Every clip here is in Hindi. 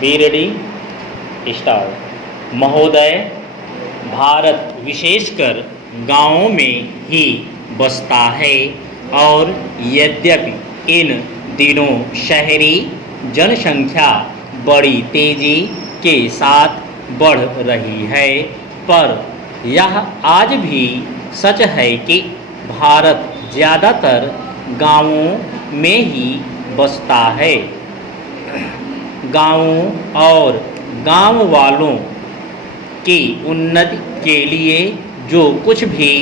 बीरडी स्टार्ट। महोदय, भारत विशेषकर गांवों में ही बसता है और यद्यपि इन दिनों शहरी जनसंख्या बड़ी तेजी के साथ बढ़ रही है, पर यह आज भी सच है कि भारत ज़्यादातर गांवों में ही बसता है। गांवों और गांव वालों की उन्नति के लिए जो कुछ भी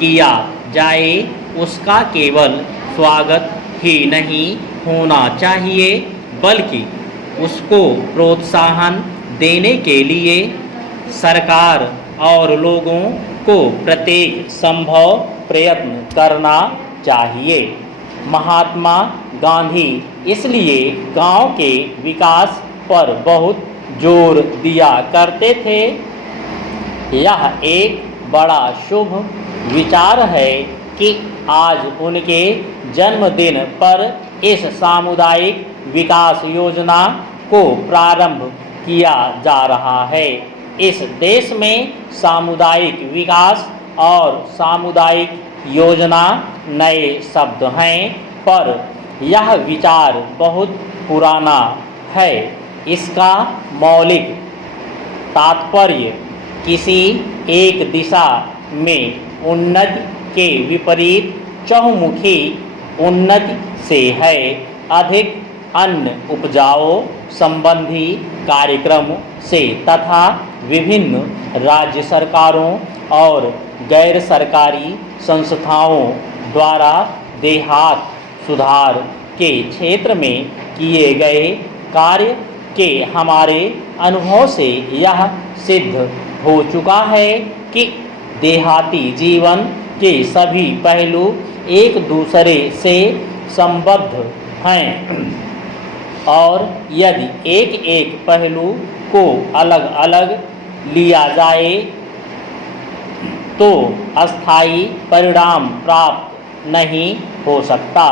किया जाए उसका केवल स्वागत ही नहीं होना चाहिए, बल्कि उसको प्रोत्साहन देने के लिए सरकार और लोगों को प्रत्येक संभव प्रयत्न करना चाहिए। महात्मा गांधी इसलिए गांव के विकास पर बहुत जोर दिया करते थे। यह एक बड़ा शुभ विचार है कि आज उनके जन्मदिन पर इस सामुदायिक विकास योजना को प्रारंभ किया जा रहा है। इस देश में सामुदायिक विकास और सामुदायिक योजना नए शब्द हैं, पर यह विचार बहुत पुराना है। इसका मौलिक तात्पर्य किसी एक दिशा में उन्नति के विपरीत चहुमुखी उन्नति से है। अधिक अन्न उपजाओ संबंधी कार्यक्रम से तथा विभिन्न राज्य सरकारों और गैर सरकारी संस्थाओं द्वारा देहात सुधार के क्षेत्र में किए गए कार्य के हमारे अनुभव से यह सिद्ध हो चुका है कि देहाती जीवन के सभी पहलू एक दूसरे से संबद्ध हैं और यदि एक एक पहलू को अलग अलग लिया जाए तो अस्थायी परिणाम प्राप्त नहीं हो सकता।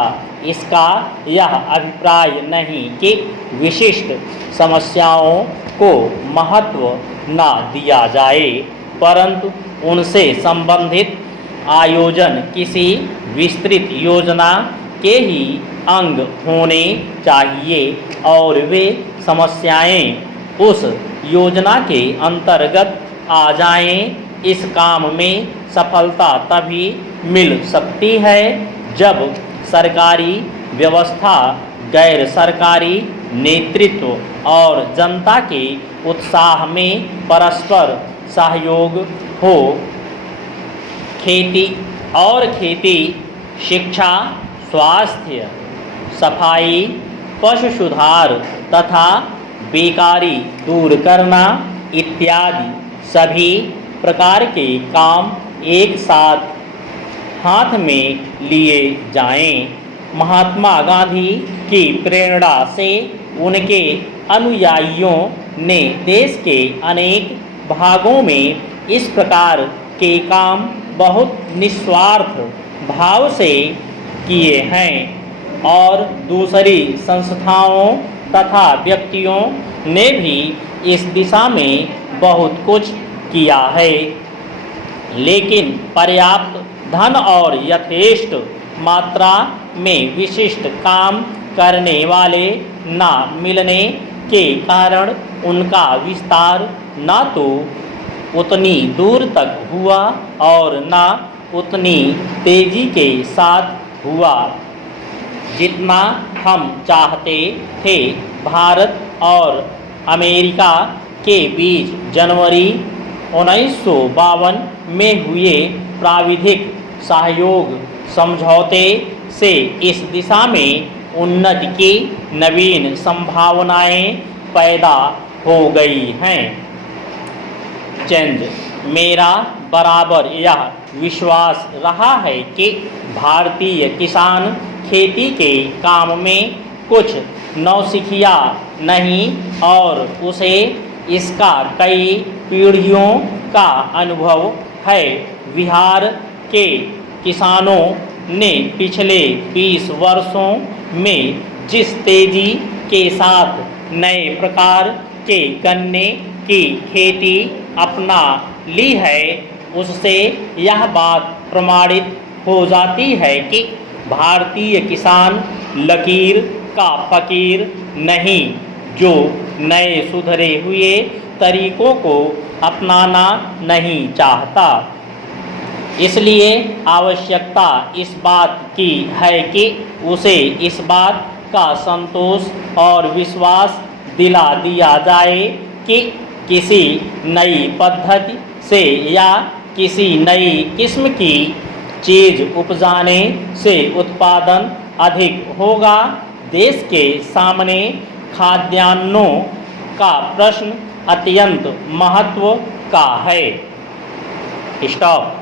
इसका यह अभिप्राय नहीं कि विशिष्ट समस्याओं को महत्व न दिया जाए, परंतु उनसे संबंधित आयोजन किसी विस्तृत योजना के ही अंग होने चाहिए और वे समस्याएं उस योजना के अंतर्गत आ जाएं। इस काम में सफलता तभी मिल सकती है जब सरकारी व्यवस्था, गैर सरकारी नेतृत्व और जनता के उत्साह में परस्पर सहयोग हो। खेती, शिक्षा, स्वास्थ्य, सफाई, पशु सुधार तथा बेकारी दूर करना इत्यादि सभी प्रकार के काम एक साथ हाथ में लिए जाएं। महात्मा गांधी की प्रेरणा से उनके अनुयायियों ने देश के अनेक भागों में इस प्रकार के काम बहुत निस्वार्थ भाव से किए हैं और दूसरी संस्थाओं तथा व्यक्तियों ने भी इस दिशा में बहुत कुछ किया है, लेकिन पर्याप्त धन और यथेष्ट मात्रा में विशिष्ट काम करने वाले न मिलने के कारण उनका विस्तार न तो उतनी दूर तक हुआ और न उतनी तेजी के साथ हुआ जितना हम चाहते थे। भारत और अमेरिका के बीच जनवरी 1952 में हुए प्राविधिक सहयोग समझौते से इस दिशा में उन्नति की नवीन संभावनाएं पैदा हो गई हैं। चंद मेरा बराबर यह विश्वास रहा है कि भारतीय किसान खेती के काम में कुछ नौसिखिया नहीं और उसे इसका कई पीढ़ियों का अनुभव है। बिहार के किसानों ने पिछले 20 वर्षों में जिस तेजी के साथ नए प्रकार के गन्ने की खेती अपना ली है, उससे यह बात प्रमाणित हो जाती है कि भारतीय किसान लकीर का फकीर नहीं, जो नए सुधरे हुए तरीकों को अपनाना नहीं चाहता। इसलिए आवश्यकता इस बात की है कि उसे इस बात का संतोष और विश्वास दिला दिया जाए कि किसी नई पद्धति से या किसी नई किस्म की चीज़ उपजाने से उत्पादन अधिक होगा। देश के सामने खाद्यान्नों का प्रश्न अत्यंत महत्व का है। स्टॉप।